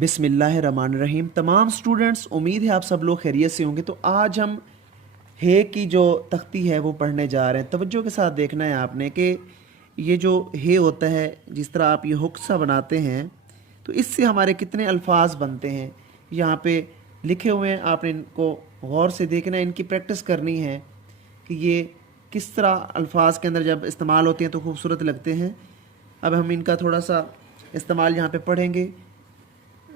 बिस्मिल्लाहिर्रहमानिर्रहीम। तमाम स्टूडेंट्स, उम्मीद है आप सब लोग खैरियत से होंगे। तो आज हम हे की जो तख्ती है वो पढ़ने जा रहे हैं। तवज्जो के साथ देखना है आपने कि ये जो हे होता है, जिस तरह आप ये हुक सा बनाते हैं तो इससे हमारे कितने अल्फाज बनते हैं यहाँ पे लिखे हुए हैं। आपने इनको गौर से देखना है, इनकी प्रैक्टिस करनी है कि ये किस तरह अल्फाज के अंदर जब इस्तेमाल होते हैं तो खूबसूरत लगते हैं। अब हम इनका थोड़ा सा इस्तेमाल यहाँ पे पढ़ेंगे।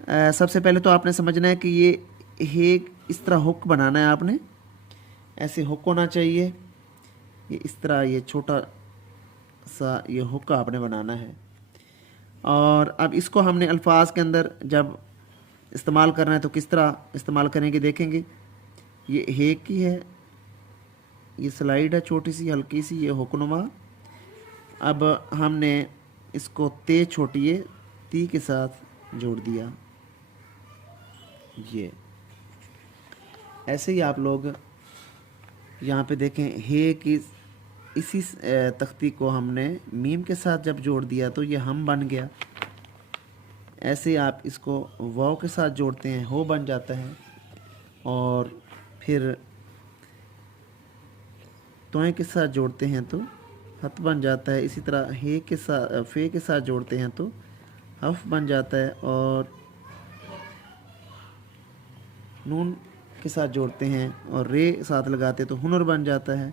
सबसे पहले तो आपने समझना है कि ये इस तरह हुक बनाना है। आपने ऐसे हुक होना चाहिए, ये इस तरह ये छोटा सा ये हुक आपने बनाना है। और अब इसको हमने अल्फाज के अंदर जब इस्तेमाल करना है तो किस तरह इस्तेमाल करेंगे देखेंगे। ये हे की है, ये स्लाइड है छोटी सी हल्की सी, ये हुक्नुमा। अब हमने इसको ते छोटी है ती के साथ जोड़ दिया। ये ऐसे ही आप लोग यहाँ पे देखें, हे की इसी तख्ती को हमने मीम के साथ जब जोड़ दिया तो ये हम बन गया। ऐसे ही आप इसको वाव के साथ जोड़ते हैं, हो बन जाता है। और फिर तोय के साथ जोड़ते हैं तो हत बन जाता है। इसी तरह हे के साथ फे के साथ जोड़ते हैं तो हफ बन जाता है। और नून के साथ जोड़ते हैं और रे साथ लगाते हैं तो हुनर बन जाता है।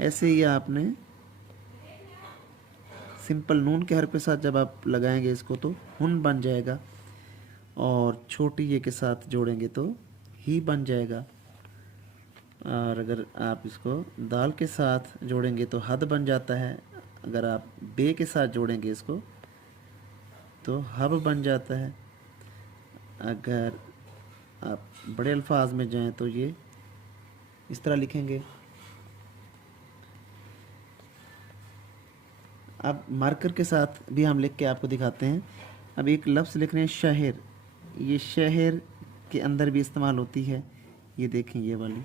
ऐसे ही आपने सिंपल नून के हर्फ के साथ जब आप लगाएंगे इसको तो हुन बन जाएगा। और छोटी ये के साथ जोड़ेंगे तो ही बन जाएगा। और अगर आप इसको दाल के साथ जोड़ेंगे तो हद बन जाता है। अगर आप बे के साथ जोड़ेंगे इसको तो हब बन जाता है। अगर आप बड़े अल्फाज में जाएं तो ये इस तरह लिखेंगे। अब मार्कर के साथ भी हम लिख के आपको दिखाते हैं। अब एक लफ्ज़ लिख रहे हैं शहर, ये शहर के अंदर भी इस्तेमाल होती है। ये देखें ये वाली,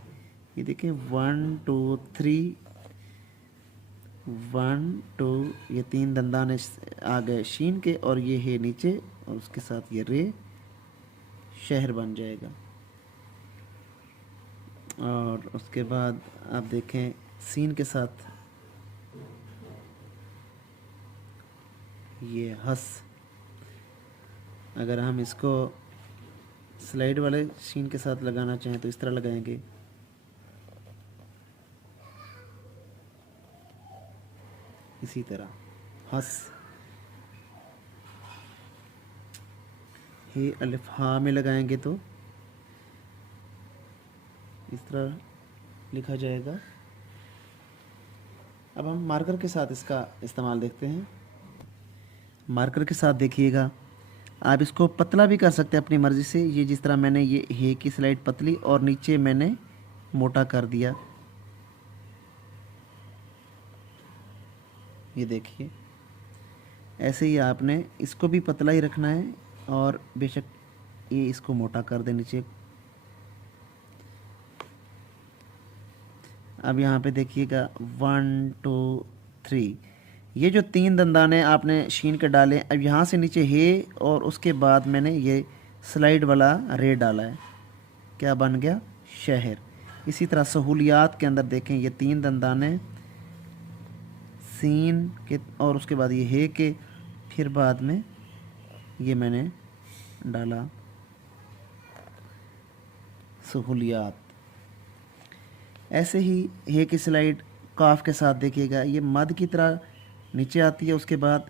ये देखें 1 2 3 1 2, ये 3 दंदाने आ गए शीन के और ये है नीचे और उसके साथ ये रे, शहर बन जाएगा। और उसके बाद आप देखें सीन के साथ ये हस। अगर हम इसको स्लाइड वाले शीन के साथ लगाना चाहें तो इस तरह लगाएंगे। इसी तरह हस, हे अलिफ हा में लगाएंगे तो इस तरह लिखा जाएगा। अब हम मार्कर के साथ इसका इस्तेमाल देखते हैं। मार्कर के साथ देखिएगा, आप इसको पतला भी कर सकते हैं अपनी मर्ज़ी से। ये जिस तरह मैंने ये हे की स्लाइड पतली और नीचे मैंने मोटा कर दिया, ये देखिए। ऐसे ही आपने इसको भी पतला ही रखना है और बेशक ये इसको मोटा कर दें नीचे। अब यहाँ पे देखिएगा 1 2 3, ये जो 3 दंदाने आपने शीन के डाले, अब यहाँ से नीचे हे और उसके बाद मैंने ये स्लाइड वाला रे डाला है, क्या बन गया, शहर। इसी तरह सहूलियात के अंदर देखें, ये 3 दंदाने सीन के और उसके बाद ये हे के, फिर बाद में ये मैंने डाला सहूलियात। ऐसे ही हे की स्लाइड काफ के साथ देखिएगा, ये मद की तरह नीचे आती है, उसके बाद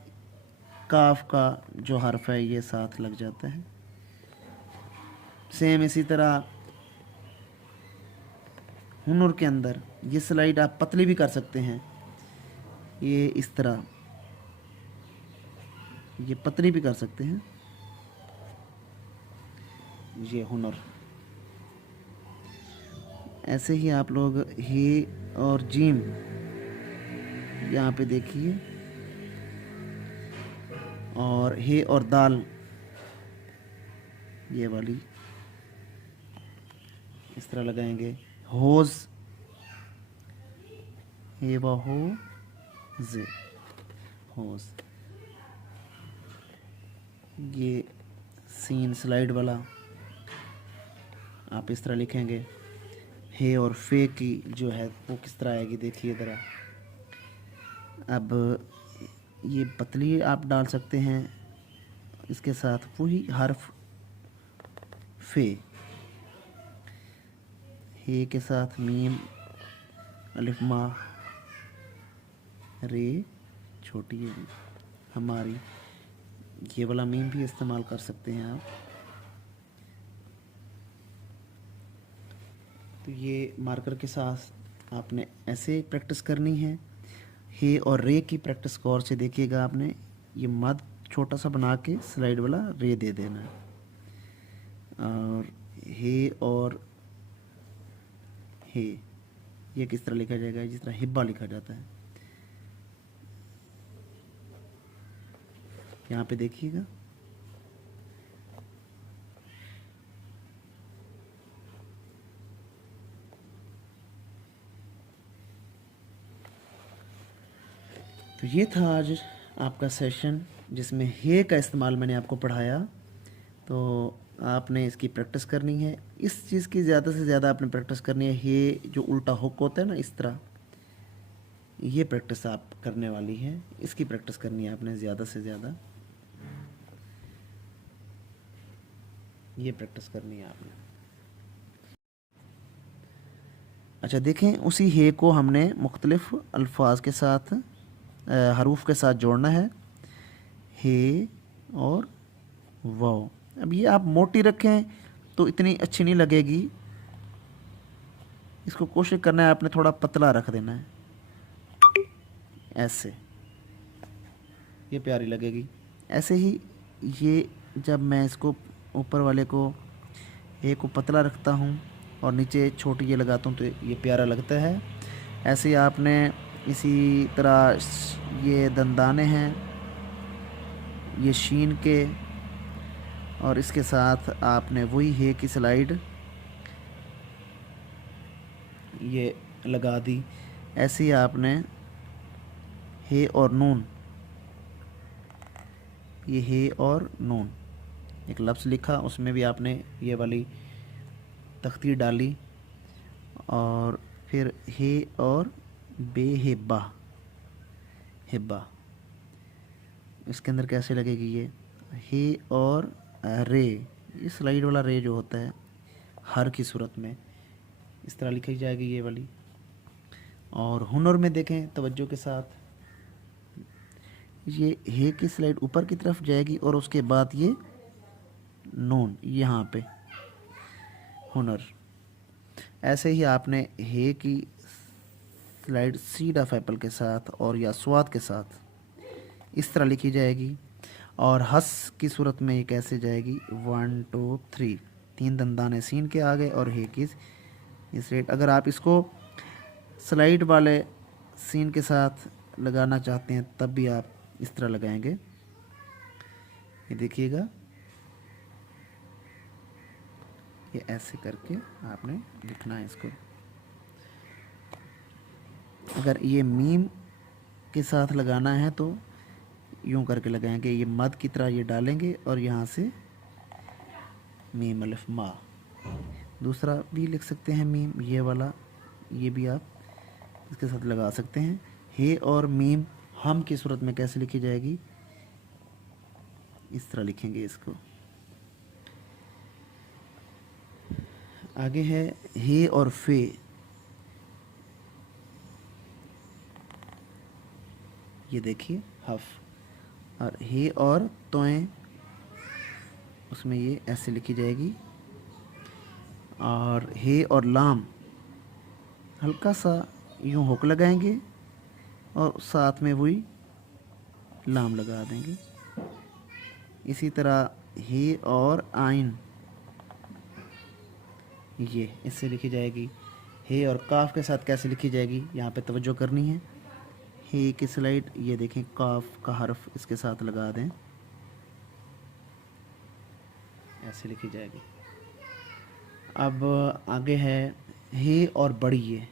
काफ का जो हर्फ है ये साथ लग जाता है। सेम इसी तरह हुनर के अंदर ये स्लाइड आप पतली भी कर सकते हैं, ये इस तरह ये पतली भी कर सकते हैं, ये हुनर। ऐसे ही आप लोग हे और जीम यहाँ पे देखिए, और हे और दाल ये वाली इस तरह लगाएंगे। होज, हे व हो जे, होज। ये सीन स्लाइड वाला आप इस तरह लिखेंगे। हे और फे की जो है वो किस तरह आएगी देखिए ज़रा। अब ये पतली आप डाल सकते हैं, इसके साथ वही हर्फ फे, हे के साथ मीम अलिफ मा रे छोटी है हमारी, ये वाला मीम भी इस्तेमाल कर सकते हैं आप। तो ये मार्कर के साथ आपने ऐसे प्रैक्टिस करनी है। हे और रे की प्रैक्टिस गौर से देखिएगा, आपने ये मद छोटा सा बना के स्लाइड वाला रे दे देना है। और हे और हे ये किस तरह लिखा जाएगा, जिस तरह हिब्बा लिखा जाता है। यहाँ पे देखिएगा, तो ये था आज आपका सेशन जिसमें हे का इस्तेमाल मैंने आपको पढ़ाया। तो आपने इसकी प्रैक्टिस करनी है, इस चीज़ की ज़्यादा से ज़्यादा आपने प्रैक्टिस करनी है। हे जो उल्टा हुक होता है ना इस तरह, ये प्रैक्टिस आप करने वाली है, इसकी प्रैक्टिस करनी है आपने ज़्यादा से ज़्यादा, ये प्रैक्टिस करनी है आपने। अच्छा देखें, उसी हे को हमने मुख्तलिफ अल्फाज के साथ हरूफ के साथ जोड़ना है, हे और वाव। अब ये आप मोटी रखें तो इतनी अच्छी नहीं लगेगी, इसको कोशिश करना है आपने थोड़ा पतला रख देना है, ऐसे ये प्यारी लगेगी। ऐसे ही ये जब मैं इसको ऊपर वाले को ए को पतला रखता हूँ और नीचे छोटी ये लगाता हूँ तो ये प्यारा लगता है। ऐसे ही आपने इसी तरह ये दंदाने हैं ये शीन के, और इसके साथ आपने वही हे की स्लाइड ये लगा दी। ऐसे ही आपने हे और नून, ये हे और नून एक लफ्ज़ लिखा, उसमें भी आपने ये वाली तख्ती डाली। और फिर हे और बेहिब्बा, हिब्बा इसके अंदर कैसे लगेगी ये, हे और रे, ये स्लाइड वाला रे जो होता है हर की सूरत में इस तरह लिखी जाएगी ये वाली। और हुनर में देखें तवज्जो के साथ, ये हे की स्लाइड ऊपर की तरफ जाएगी और उसके बाद ये नून यहाँ पे हुनर। ऐसे ही आपने हे की स्लाइड सीड ऑफ एप्पल के साथ और या स्वाद के साथ इस तरह लिखी जाएगी। और हस की सूरत में ये कैसे जाएगी, 1 2 3, 3 दंदाने सीन के आगे और हे की इस रेट। अगर आप इसको स्लाइड वाले सीन के साथ लगाना चाहते हैं तब भी आप इस तरह लगाएंगे, ये देखिएगा, ये ऐसे करके आपने लिखना है इसको। अगर ये मीम के साथ लगाना है तो यूं करके लगाएंगे, ये मद की तरह ये डालेंगे और यहाँ से मीम अलिफ मा। दूसरा भी लिख सकते हैं मीम, ये वाला, ये भी आप इसके साथ लगा सकते हैं। हे और मीम हम की सूरत में कैसे लिखी जाएगी, इस तरह लिखेंगे इसको। आगे है हे और फे, ये देखिए हफ, और हे और तोएं उसमें ये ऐसे लिखी जाएगी। और हे और लाम हल्का सा यूं हुक लगाएंगे और साथ में वही लाम लगा देंगे। इसी तरह हे और आइन, ये इससे लिखी जाएगी। हे और काफ के साथ कैसे लिखी जाएगी, यहाँ पे तवज्जो करनी है। हे की स्लाइड ये देखें, काफ का हर्फ इसके साथ लगा दें, ऐसे लिखी जाएगी। अब आगे है हे और बढ़िए,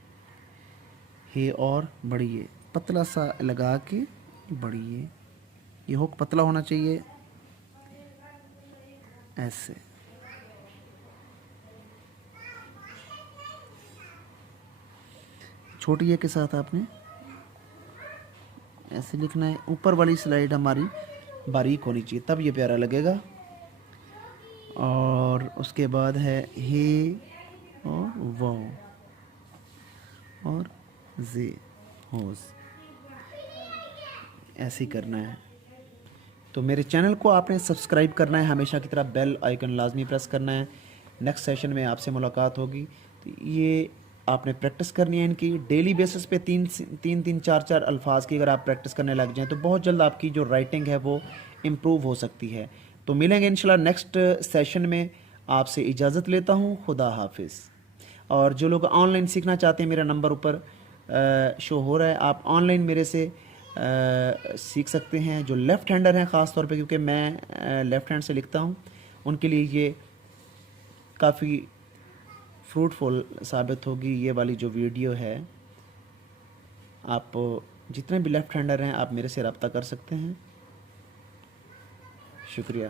हे और बढ़िए पतला सा लगा के बढ़िए, ये हुक पतला होना चाहिए। ऐसे। छोटी ए के साथ आपने ऐसे लिखना है। ऊपर वाली स्लाइड हमारी बारीक होनी चाहिए, तब ये प्यारा लगेगा। और उसके बाद है हे और वाओ और जे, होज, ऐसे ही करना है। तो मेरे चैनल को आपने सब्सक्राइब करना है, हमेशा की तरह बेल आइकन लाजमी प्रेस करना है। नेक्स्ट सेशन में आपसे मुलाकात होगी। तो ये आपने प्रैक्टिस करनी है इनकी डेली बेसिस पे, तीन चार चार अल्फाज की अगर आप प्रैक्टिस करने लग जाएं तो बहुत जल्द आपकी जो राइटिंग है वो इम्प्रूव हो सकती है। तो मिलेंगे इंशाल्लाह नेक्स्ट सेशन में। आपसे इजाज़त लेता हूँ, खुदा हाफिज़। और जो लोग ऑनलाइन सीखना चाहते हैं, मेरा नंबर ऊपर शो हो रहा है, आप ऑनलाइन मेरे से सीख सकते हैं। जो लेफ़्ट हैंडर हैं ख़ास तौर पे, क्योंकि मैं लेफ़्ट हैंड से लिखता हूँ, उनके लिए ये काफ़ी फ्रूटफुल साबित होगी ये वाली जो वीडियो है। आप जितने भी लेफ़्ट हैंडर हैं आप मेरे से रब्ता कर सकते हैं। शुक्रिया।